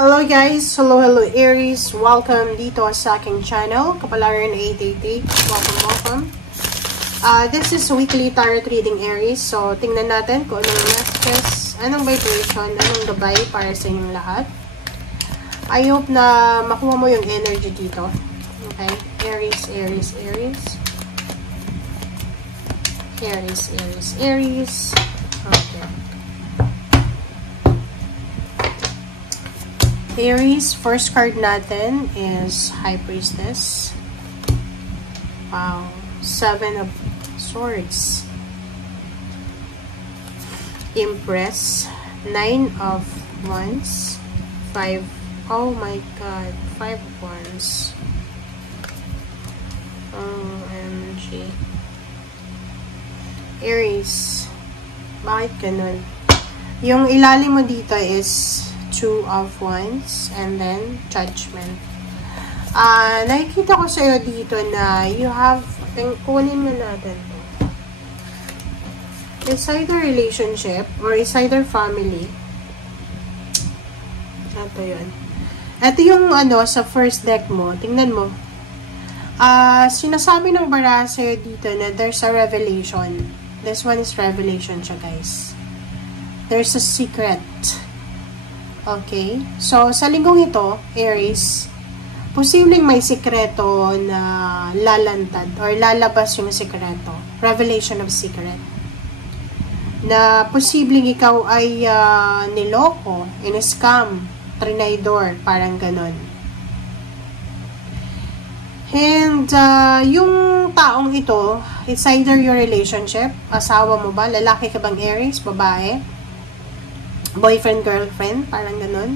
Hello guys! Hello Aries! Welcome dito sa aking channel, Kapalaran 888. Welcome. This is weekly tarot reading Aries. So, tingnan natin kung anong messages, anong vibration, anong gabay para sa inyong lahat. I hope na makuha mo yung energy dito. Okay? Aries. Okay. Aries, first card natin is High Priestess. Wow. 7 of Swords. Empress. 9 of Wands. 5. Oh my God. 5 of Wands. OMG. Aries. Bakit ganun? Yung ilalim mo dito is 2 of Wands and then Judgment. Nakikita ko sa'yo dito na you have, kunin mo natin to. It's either relationship or it's either family. Ito yun. Ito yung sa first deck mo. Tingnan mo. Sinasabi ng baraha sa'yo dito na there's a revelation. This one is revelation siya, guys. There's a secret. Okay? So, sa linggong ito, Aries, posibleng may sikreto na lalantad or lalabas yung sikreto. Revelation of secret. Na posibleng ikaw ay niloko, in-scam, trinidor, parang ganon. And, yung taong ito, it's either your relationship, asawa mo ba, lalaki ka bang Aries, babae, boyfriend, girlfriend, parang ganun.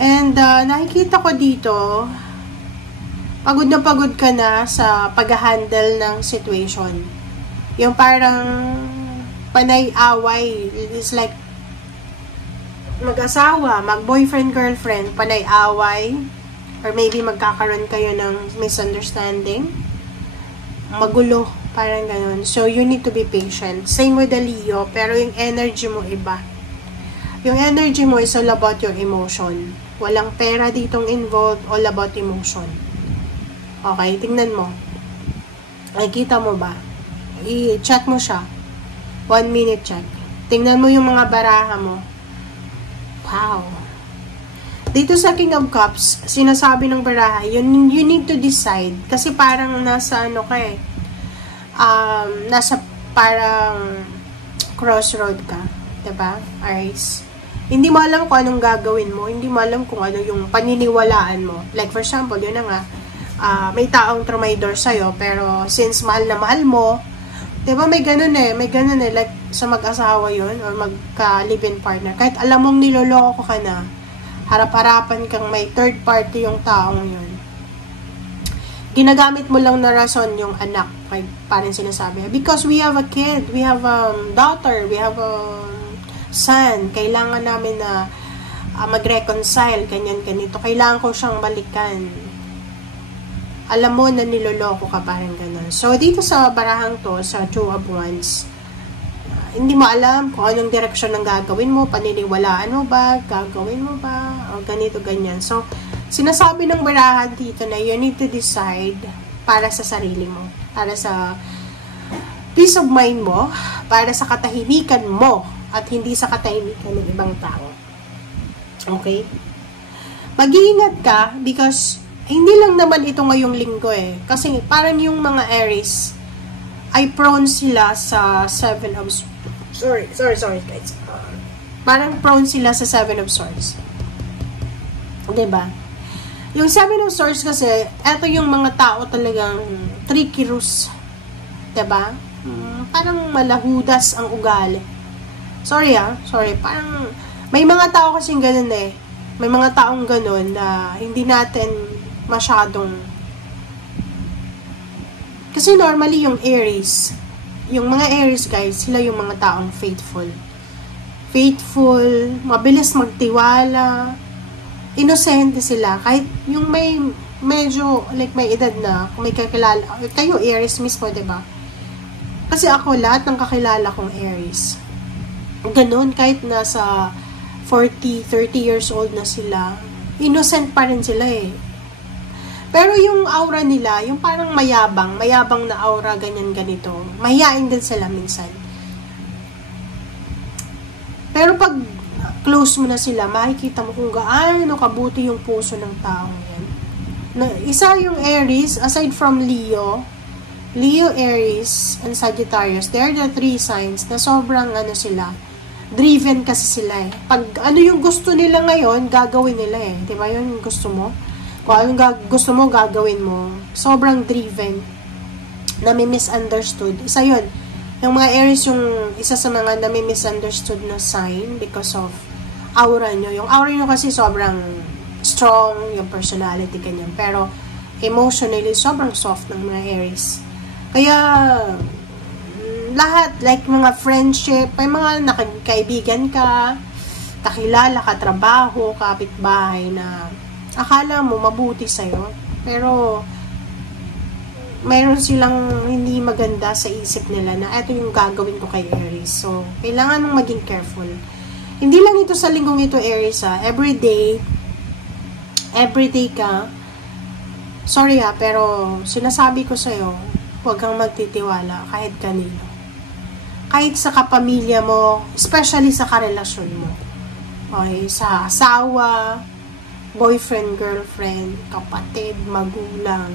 And, nakikita ko dito, pagod na pagod ka na sa pag-handle ng situation. Yung parang panay-away, it's like mag-asawa, mag-boyfriend, girlfriend, panay-away, or maybe magkakaroon kayo ng misunderstanding, magulo, parang ganun. So, you need to be patient. Same with the Leo, pero yung energy mo iba. Yung energy mo is all about your emotion. Walang pera ditong involved, all about emotion. Okay, tingnan mo. Nakikita mo ba? I-check mo siya. 1 minute check. Tingnan mo yung mga baraha mo. Wow. Dito sa King of Cups, sinasabi ng baraha, you need to decide. Kasi parang nasa nasa parang crossroad ka. Diba? Aries. Hindi mo alam kung anong gagawin mo. Hindi mo alam kung ano yung paniniwalaan mo. Like for example, yun na nga, may taong trumaydor sa'yo, pero since mahal na mahal mo, diba may ganun eh, like sa mag-asawa yun, or magka-live-in partner. Kahit alam mong niloloko ka na, harap-harapan kang may third party yung taong yun. Ginagamit mo lang na rason yung anak, parang sinasabi. Because we have a kid, we have a daughter, we have a son, kailangan namin na mag-reconcile, ganito. Kailangan ko siyang balikan. Alam mo na niloloko ka, parang ganun. So, dito sa barahang to, sa 2 of Wands, hindi mo alam kung anong direksyon ang gagawin mo, paniniwalaan mo ba, gagawin mo ba, o ganito, ganyan. So, sinasabi ng barahan dito na you need to decide para sa sarili mo, para sa peace of mind mo, para sa katahimikan mo, at hindi sa katahimikan ng ibang tao. Okay? Mag-iingat ka because hindi lang naman ito ngayong linggo eh. Kasi parang yung mga Aries ay prone sila sa 7 of sorry guys. Parang prone sila sa 7 of Swords. Diba? Yung 7 of Swords kasi, eto yung mga tao talagang trickerous. Diba? Parang malahudas ang ugali. Sorry. Parang, may mga tao kasing ganun eh. May mga taong ganun na hindi natin masyadong. Kasi normally yung Aries, yung mga Aries guys, sila yung mga taong faithful. Faithful, mabilis magtiwala, inosente sila. Kahit yung may medyo, like may edad na, kung may kakilala, kayo Aries mismo, diba? Kasi ako, lahat ng kakilala kong Aries, ganun, kahit nasa 40, 30 years old na sila. Innocent pa rin sila eh. Pero yung aura nila, yung parang mayabang na aura, ganyan ganito. Mahihain din sila minsan. Pero pag close mo na sila, makikita mo kung gaano kabuti yung puso ng taong yan. Isa yung Aries, aside from Leo, Aries, and Sagittarius, they're the 3 signs na sobrang sila, driven kasi sila eh. Pag ano yung gusto nila ngayon, gagawin nila eh. Diba yun yung gusto mo? Kung anong gusto mo, gagawin mo. Sobrang driven. Na may misunderstood. Isa yun. Yung mga Aries, yung isa sa mga na may misunderstood na sign because of aura nyo. Yung aura nyo kasi sobrang strong, yung personality, ganyan. Pero, emotionally, sobrang soft ng mga Aries. Kaya, lahat, like mga friendship, may mga nakikaibigan ka, kakilala, katrabaho, kapitbahay na akala mo mabuti sa'yo, pero mayroon silang hindi maganda sa isip nila na ito yung gagawin ko kay Aries. So, kailangan mong maging careful. Hindi lang ito sa linggong ito, Aries, ha. Everyday ka, sorry ha, pero sinasabi ko sa'yo, huwag kang magtitiwala kahit kanino. Kahit sa kapamilya mo, especially sa karelasyon mo. Okay, sa asawa, boyfriend, girlfriend, kapatid, magulang.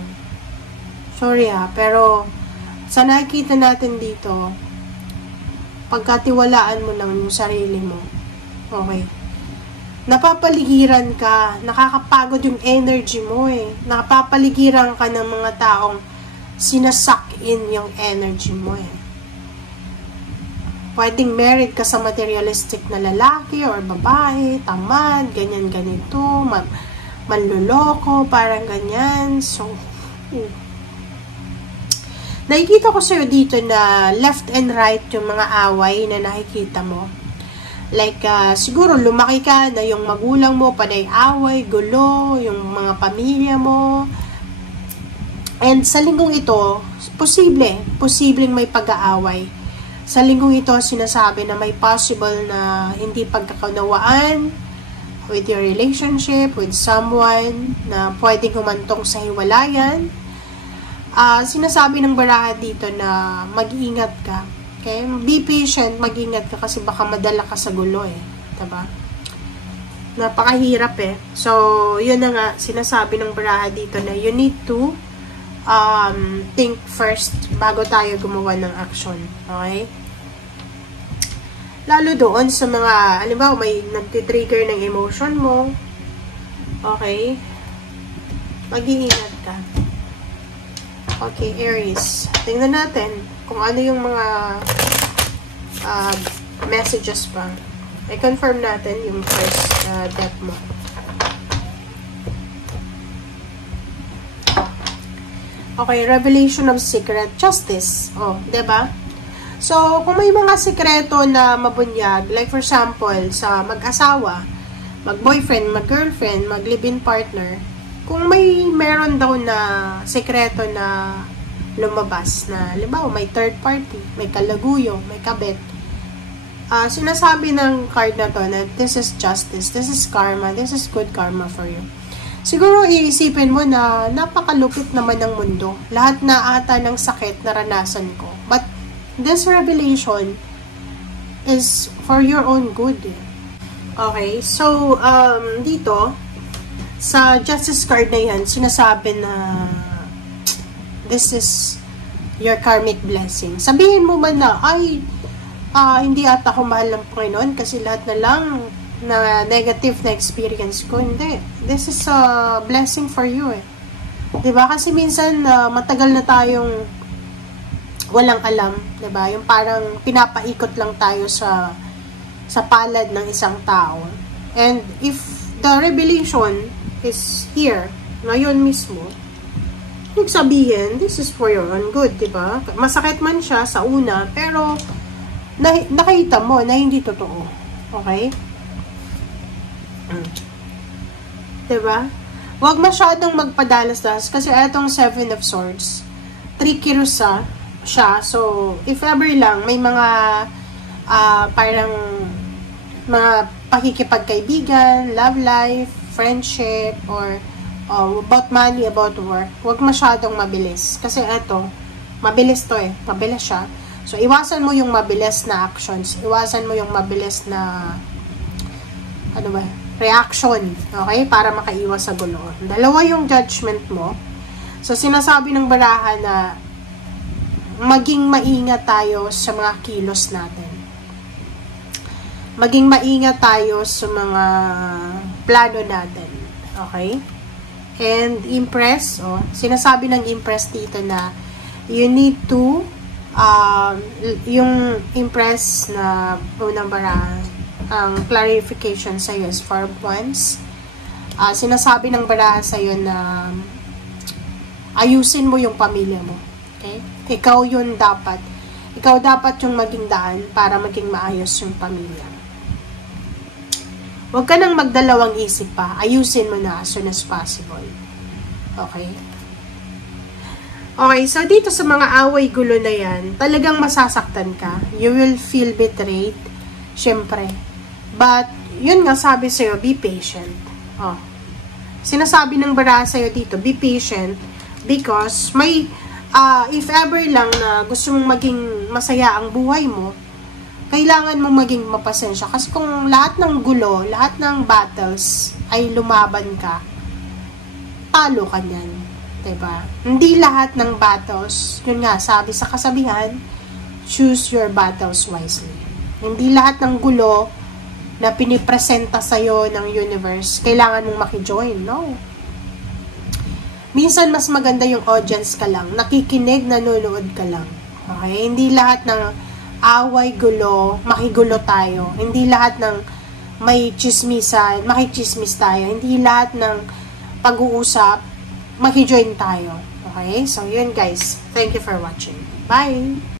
Sorry pero sa nakikita natin dito, pagkatiwalaan mo lang yung sarili mo. Okay. Napapaligiran ka, nakakapagod yung energy mo eh. Napapaligiran ka ng mga taong sinasak in yung energy mo eh. Pwedeng married ka sa materialistic na lalaki or babae, tamad, ganyan ganito, manloloko, parang ganyan. So, nakikita ko sa'yo dito na left and right yung mga away na nakikita mo. Like, siguro lumaki ka na yung magulang mo, panay away, gulo, yung mga pamilya mo. And sa linggong ito, posibleng may pag-aaway. Sa linggong ito, sinasabi na may possible na hindi pagkakaunawaan with your relationship, with someone na pwedeng humantong sa hiwalayan. Sinasabi ng baraha dito na mag-iingat ka. Okay? Be patient, mag-iingat ka kasi baka madala ka sa gulo eh. Diba? Napakahirap eh. So, yun na nga, sinasabi ng baraha dito na you need to think first bago tayo gumawa ng action. Okay? Lalo doon sa mga, halimbawa, may nagtitrigger ng emotion mo. Okay? Mag-iingat ka. Okay, Aries. Tingnan natin kung ano yung mga messages pa. I-confirm natin yung first deck mo. Okay, revelation of secret, justice. Oh, 'di ba? So, kung may mga sikreto na mabunyag, like for example, sa mag-asawa, mag-boyfriend, mag-girlfriend, mag-live-in partner, kung meron daw na sikreto na lumabas na, halimbawa, may third party, may kalaguyo, may kabet, sinasabi ng card na to na this is justice, this is karma, this is good karma for you. Siguro iisipin mo na napakalupit naman ng mundo. Lahat na ata ng sakit naranasan ko. But this revelation is for your own good. Okay, so dito, sa justice card na yan, sinasabi na this is your karmic blessing. Sabihin mo man na, ay, hindi ata ako mahal ng Panginoon kasi lahat na lang na negative na experience ko. Hindi. This is a blessing for you eh. Diba? Kasi minsan matagal na tayong walang alam. Diba? Yung parang pinapaikot lang tayo sa palad ng isang tao. And if the revelation is here, ngayon mismo, ibig sabihin, this is for your own good. Diba? Masakit man siya sa una, pero nakita mo na hindi totoo. Okay? Diba? Huwag masyadong magpadalas-dalas kasi etong 7 of Swords, tricky siya. So, if ever lang, may mga parang mga pakikipagkaibigan, love life, friendship, or about money, about work, huwag masyadong mabilis. Kasi eto, mabilis to mabilis siya. So, iwasan mo yung mabilis na actions. Iwasan mo yung mabilis na, reaction. Okay? Para makaiwas sa gulo. Dalawa yung judgment mo. So, sinasabi ng baraha na maging maingat tayo sa mga kilos natin. Maging maingat tayo sa mga plano natin. Okay? And Empress, sinasabi ng Empress dito na you need to yung Empress na unang baraha, ang clarification sa'yo is for once. Sinasabi ng baraha sa'yo na ayusin mo yung pamilya mo. Okay? Ikaw dapat yung maging daan para maging maayos yung pamilya. Huwag ka nang magdalawang isip pa. Ayusin mo na as soon as possible. Okay? Okay, so dito sa mga away-gulo na yan, talagang masasaktan ka. You will feel betrayed. Syempre. But, yun nga sabi sa'yo, be patient. Sinasabi ng baraha sa'yo dito, be patient because may, if ever lang na gusto mong maging masaya ang buhay mo, kailangan mong maging mapasensya. Kasi kung lahat ng gulo, lahat ng battles ay lumaban ka, talo ka niyan. Diba? Hindi lahat ng battles, yun nga, sabi sa kasabihan, choose your battles wisely. Hindi lahat ng gulo na pinipresenta sa'yo ng universe, kailangan mong makijoin. No. Minsan, mas maganda yung audience ka lang. Nakikinig, nanonood ka lang. Okay? Hindi lahat ng away, gulo, makigulo tayo. Hindi lahat ng may chismisan, makichismis tayo. Hindi lahat ng pag-uusap, makijoin tayo. Okay? So, yun guys. Thank you for watching. Bye!